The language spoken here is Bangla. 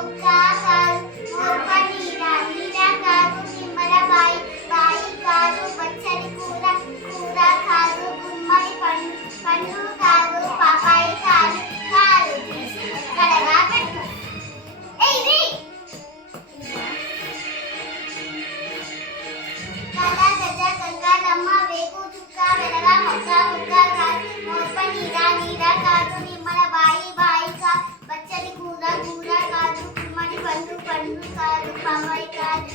Пока. কাজ কাজ খাওয়াই কাজ